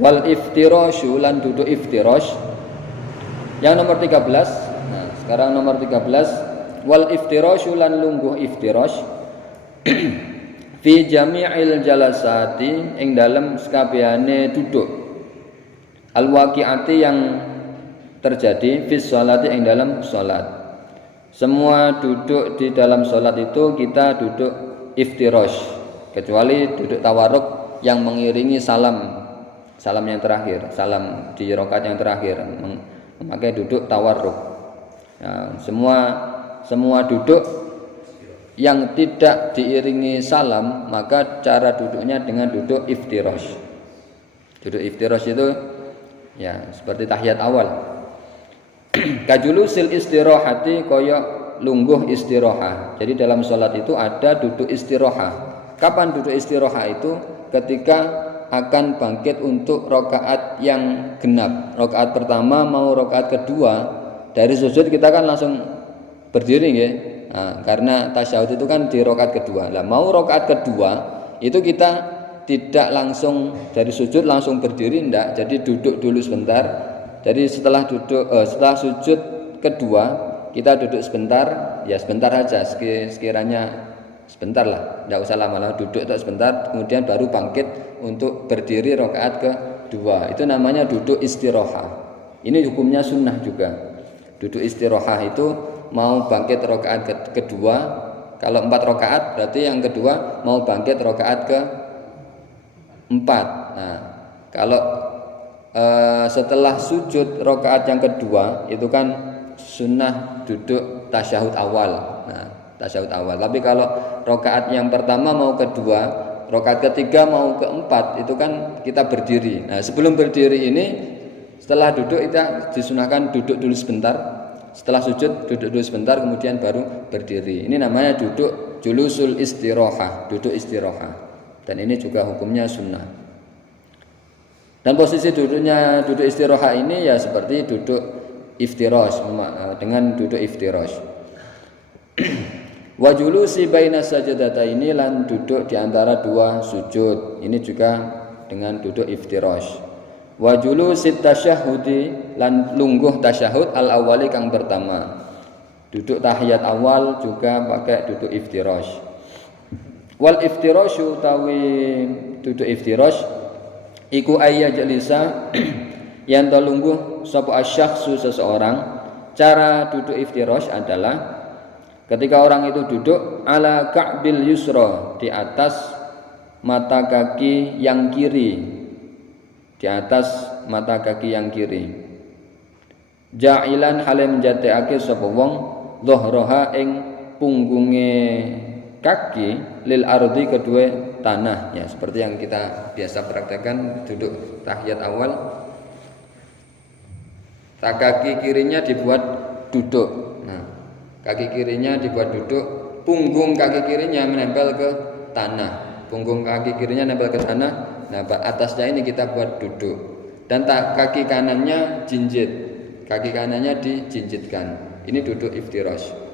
Wal iftirasyu lan duduk iftirash. Yang nomor 13. Nah, sekarang nomor 13. Wal iftirasyu lan lungguh iftirash fi jami'il jalasati ing dalem sekabehane duduk al waqi'ati yang terjadi fi sholati ing dalam salat. Semua duduk di dalam salat itu kita duduk iftirash, kecuali duduk tawarruk yang mengiringi salam yang terakhir, salam di rakaat yang terakhir, memakai duduk tawarruk. Nah, semua duduk yang tidak diiringi salam, maka cara duduknya dengan duduk iftirash. Duduk iftirash itu ya seperti tahiyat awal. Kajulusil istirahati koyok lungguh istirahah. Jadi dalam sholat itu ada duduk istirahah. Kapan duduk istirahah itu? Ketika akan bangkit untuk rokaat yang genap. Rokaat pertama mau rokaat kedua, dari sujud kita kan langsung berdiri ya. Nah, karena tasyahud itu kan di rokaat kedua. Lah mau rokaat kedua itu kita tidak langsung dari sujud langsung berdiri, enggak. Jadi duduk dulu sebentar. Jadi setelah sujud kedua kita duduk sebentar, ya sebentar aja, sekiranya sebentar lah, tidak usah lama-lama, duduk itu sebentar, kemudian baru bangkit untuk berdiri rakaat kedua. Itu namanya duduk istirahah. Ini hukumnya sunnah juga. Duduk istirahah itu mau bangkit rakaat kedua, kalau 4 rakaat berarti yang kedua mau bangkit rakaat ke-4. Nah, kalau setelah sujud rakaat yang kedua itu kan sunnah duduk tasyahud awal. Nah, tasyahud awal. Tapi kalau rakaat yang pertama mau kedua, rakaat ketiga mau keempat, itu kan kita berdiri. Nah, sebelum berdiri ini, setelah duduk kita disunahkan duduk dulu sebentar. Setelah sujud duduk dulu sebentar, kemudian baru berdiri. Ini namanya duduk julusul istirahah, duduk istirahah. Dan ini juga hukumnya sunnah. Dan posisi duduknya duduk istirahah ini ya seperti duduk iftirash, dengan duduk iftirash. Wa julusi baina sajadataini lan duduk di antara dua sujud. Ini juga dengan duduk iftirash. Wa julusi tasyahudi lan lungguh tasyahud al awali kang pertama. Duduk tahiyat awal juga pakai duduk iftirash. Wal iftirasyu tawi duduk iftirash iku ayya jalisa yang terlungguh sapa asyakhsu seseorang. Cara duduk iftirash adalah ketika orang itu duduk ala ka'bil yusra, di atas mata kaki yang kiri, di atas mata kaki yang kiri. Ja'ilan hale menjatekake sapa wong dhahraha ing punggunge kaki lil ardi kedua tanah, ya seperti yang kita biasa praktekkan duduk tahiyat awal. Kaki kirinya dibuat duduk. Nah, kaki kirinya dibuat duduk, punggung kaki kirinya menempel ke tanah. Punggung kaki kirinya nempel ke tanah. Nah, atasnya ini kita buat duduk. Dan kaki kanannya jinjit. Kaki kanannya dijinjitkan. Ini duduk iftirash.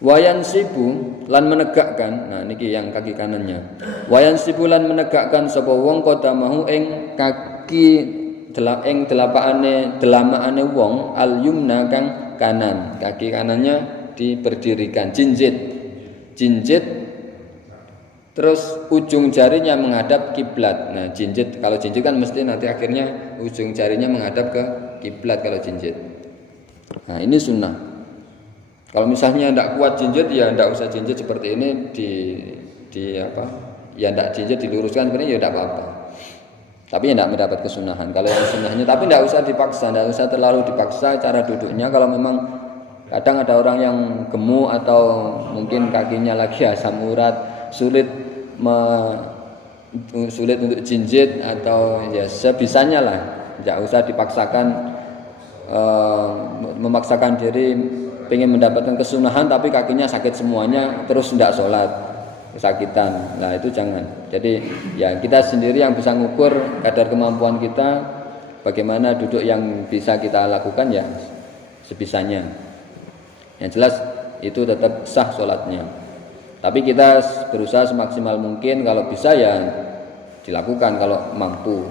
Wayan sibu lan menegakkan, nah niki yang kaki kanannya. Wayan sibu lan menegakkan sapa wong qadamahu ing kaki delamaane wong al yumna kang kanan. Kaki kanannya diberdirikan, jinjit. Terus ujung jarinya menghadap kiblat. Nah, jinjit, kalau jinjit kan mesti nanti akhirnya ujung jarinya menghadap ke kiblat kalau jinjit. Nah, ini sunnah. Kalau misalnya tidak kuat jinjit, ya tidak usah jinjit seperti ini, ya tidak jinjit diluruskan seperti ini, ya tidak apa-apa. Tapi tidak mendapat kesunahan. Kalau yang sunnahnya, tapi tidak usah dipaksa, tidak usah terlalu dipaksa cara duduknya. Kalau memang kadang ada orang yang gemuk atau mungkin kakinya lagi asam urat, sulit untuk jinjit, atau ya sebisanya lah, tidak usah dipaksakan, memaksakan diri pengen mendapatkan kesunahan tapi kakinya sakit semuanya terus tidak sholat, kesakitan. Nah, itu jangan. Jadi ya kita sendiri yang bisa ngukur kadar kemampuan kita, bagaimana duduk yang bisa kita lakukan ya sebisanya. Yang jelas itu tetap sah sholatnya. Tapi kita berusaha semaksimal mungkin, kalau bisa ya dilakukan kalau mampu.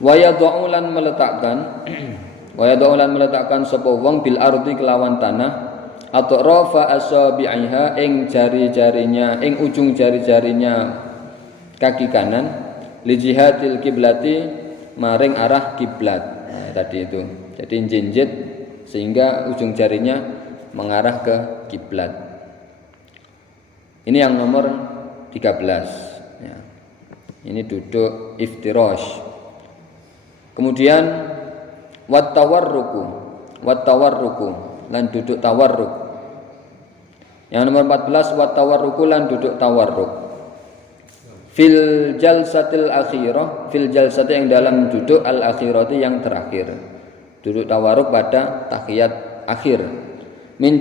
Wa yad'u lan meletakkan sapa wong bil ardi kelawan tanah atau rafa asabi'iha ing jari-jarinya, ing ujung jari-jarinya kaki kanan li jihadil kiblati maring arah kiblat. Nah, tadi itu. Jadi jinjit sehingga ujung jarinya mengarah ke kiblat. Ini yang nomor 13 ya. Ini duduk iftirash. Kemudian wat tawarruku lan duduk tawarruk. Yang nomor 14 wat tawarruku lan duduk tawarruk. Fil jalsatil akhirah, fil jalsati yang dalam duduk al akhirati yang terakhir. Duduk tawarruk pada tahiyat akhir. Min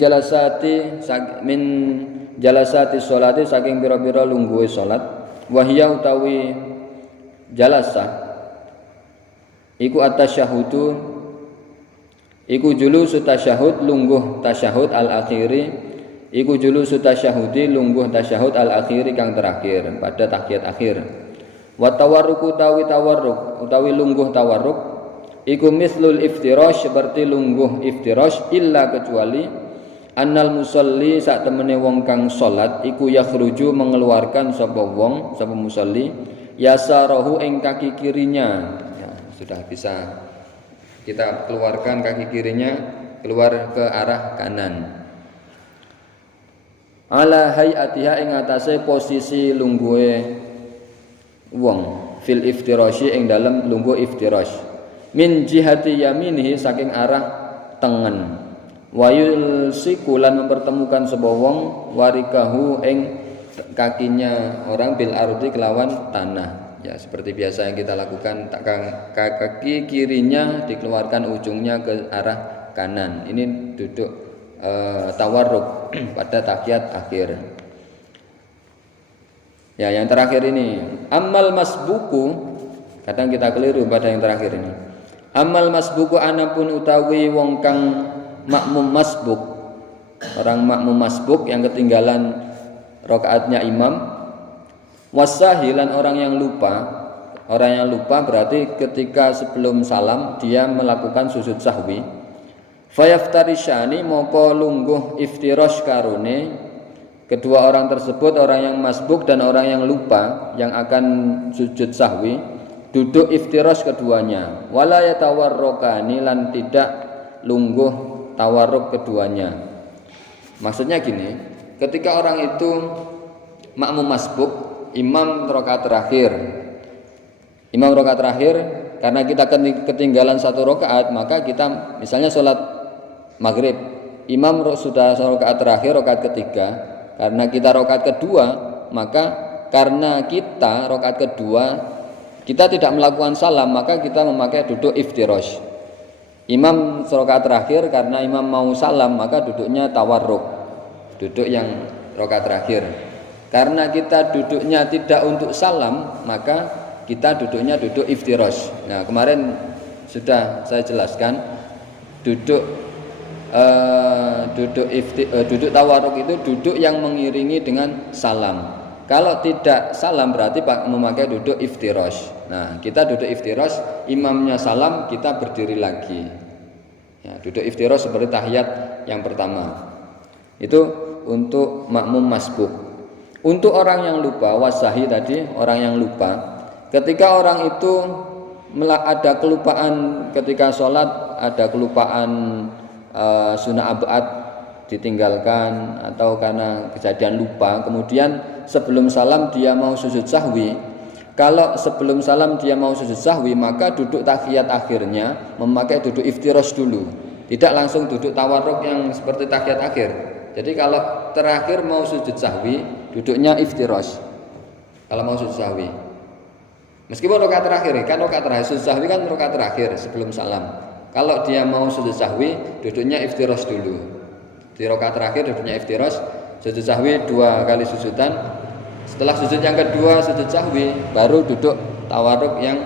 jalasati sholati saking pira-pira lungguhe salat, wa hiya utawi jalasa iku at-tasyahhudu iku julusu tasyahud lungguh tasyahud al-akhiri iku julusu tasyahudi lungguh tasyahud al-akhiri kang terakhir pada tahiyat akhir. Wa tawarruku utawi lungguh tawarruk iku mislul iftirash seperti lungguh iftirash illa kecuali annal musalli sak temene wong kang salat iku yakhruju mengeluarkan sapa wong sapa musalli yasarahu ing kaki kirinya. Sudah bisa kita keluarkan kaki kirinya keluar ke arah kanan. Ala hayatiha ing atase posisi lungguhe wong fil iftirasyi ing dalem lungguh iftirash. Min jihati yaminihi saking arah tengen. Wayul sikulan mempertemukan sebuah wong warikahu ing kakinya orang bil ardi kelawan tanah. Ya seperti biasa yang kita lakukan, kaki kirinya dikeluarkan ujungnya ke arah kanan. Ini duduk tawarruk pada tahiyat akhir. Ya yang terakhir ini amal masbuku, kadang kita keliru pada yang terakhir ini. Amal masbuku anapun utawi wong kang makmum masbuk, orang makmum masbuk yang ketinggalan rakaatnya imam. Wasahilan orang yang lupa berarti ketika sebelum salam dia melakukan sujud sahwi. Fayaftarishani moko lungguh iftirash karone kedua orang tersebut, orang yang masbuk dan orang yang lupa yang akan sujud sahwi, duduk iftirash keduanya. Wala yatawarrokani lan tidak lungguh tawarruk keduanya. Maksudnya gini, ketika orang itu makmum masbuk, imam rakaat terakhir karena kita ketinggalan satu rakaat, maka kita misalnya sholat maghrib, imam sudah rakaat terakhir, rakaat ketiga, karena kita rakaat kedua, maka karena kita rakaat kedua kita tidak melakukan salam, maka kita memakai duduk iftirash. Imam rakaat terakhir karena imam mau salam, maka duduknya tawarruk, duduk yang rakaat terakhir. Karena kita duduknya tidak untuk salam, maka kita duduknya duduk iftirash. Nah kemarin sudah saya jelaskan duduk duduk tawarruk itu duduk yang mengiringi dengan salam. Kalau tidak salam berarti memakai duduk iftirash. Nah kita duduk iftirash, imamnya salam, kita berdiri lagi. Ya, duduk iftirash seperti tahiyat yang pertama. Itu untuk makmum masbuk. Untuk orang yang lupa, wasahi tadi orang yang lupa, ketika orang itu ada kelupaan ketika sholat, ada kelupaan sunnah abad ditinggalkan atau karena kejadian lupa, kemudian sebelum salam dia mau sujud sahwi. Kalau sebelum salam dia mau sujud sahwi, maka duduk tahiyat akhirnya memakai duduk iftirash dulu, tidak langsung duduk tawarruk yang seperti tahiyat akhir. Jadi kalau terakhir mau sujud sahwi, duduknya iftirash. Kalau mau sujud sahwi, meskipun rakaat terakhir, kan rakaat terakhir sujud sahwi kan rakaat terakhir sebelum salam. Kalau dia mau sujud sahwi, duduknya iftirash dulu. Di rakaat terakhir duduknya iftirash, sujud sahwi 2 kali sujudan. Setelah sujud yang kedua sujud sahwi, baru duduk tawarruk yang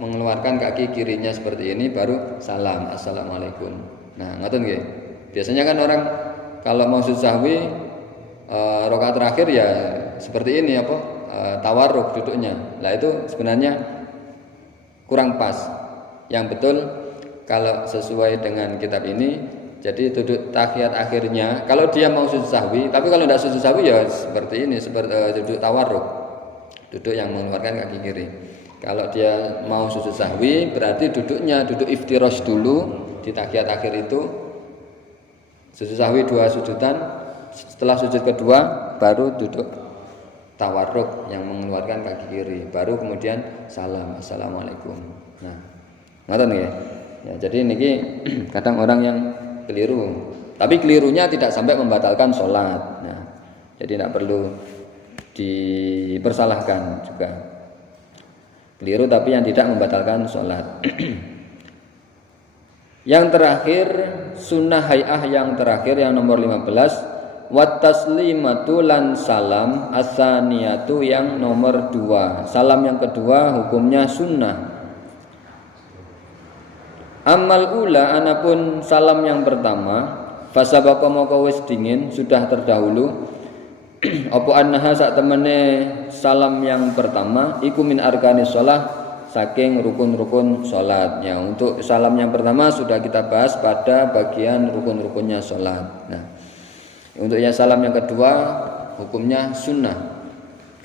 mengeluarkan kaki kirinya seperti ini, baru salam, assalamualaikum. Nah ngoten nggih. Biasanya kan orang kalau mau sujud sahwi rakaat terakhir ya seperti ini tawarruk duduknya. Nah itu sebenarnya kurang pas. Yang betul kalau sesuai dengan kitab ini, jadi duduk tahiyat akhirnya kalau dia mau sujud sahwi, tapi kalau tidak sujud sahwi ya seperti ini, seperti duduk tawarruk, duduk yang mengeluarkan kaki kiri. Kalau dia mau sujud sahwi berarti duduknya duduk iftirash dulu di tahiyat akhir itu, sujud sahwi 2 sujudan, setelah sujud kedua baru duduk tawarruk yang mengeluarkan kaki kiri, baru kemudian salam assalamualaikum. Nah, ngoten nggih. Ya, jadi niki kadang orang yang keliru. Tapi kelirunya tidak sampai membatalkan sholat. Nah, jadi tidak perlu dipersalahkan juga. Keliru tapi yang tidak membatalkan sholat. Yang terakhir sunnah hay'ah yang terakhir yang nomor 15, wat taslimatu lan salam asaniyatu yang nomor 2. Salam yang kedua hukumnya sunnah. Amal ula anapun salam yang pertama fasabaqa moko wis dingin sudah terdahulu apa annaha sak temene salam yang pertama iku min arkanis shalah saking rukun-rukun salat. Ya, untuk salam yang pertama sudah kita bahas pada bagian rukun-rukunnya salat. Nah, untuk yang salam yang kedua hukumnya sunnah.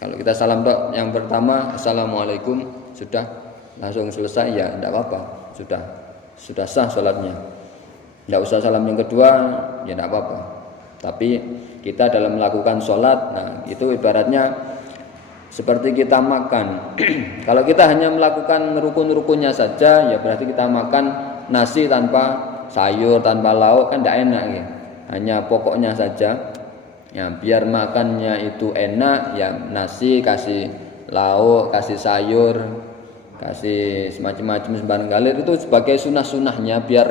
Kalau kita salam yang pertama assalamualaikum sudah langsung selesai ya tidak apa-apa, sudah sah sholatnya. Tidak usah salam yang kedua ya tidak apa-apa. Tapi kita dalam melakukan sholat, nah itu ibaratnya seperti kita makan. Kalau kita hanya melakukan rukun-rukunnya saja ya berarti kita makan nasi tanpa sayur, tanpa lauk kan tidak enak ya. Hanya pokoknya saja. Ya biar makannya itu enak ya nasi kasih lauk, kasih sayur, kasih semacam-macam sembarang galir itu sebagai sunnah-sunnahnya biar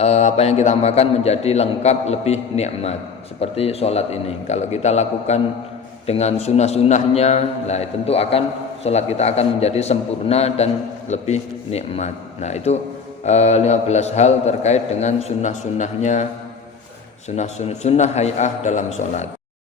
apa yang kita makan menjadi lengkap lebih nikmat. Seperti sholat ini kalau kita lakukan dengan sunnah-sunnahnya, nah tentu akan sholat kita akan menjadi sempurna dan lebih nikmat. Nah itu 15 hal terkait dengan sunnah-sunnahnya, sunnah hay'ah dalam sholat.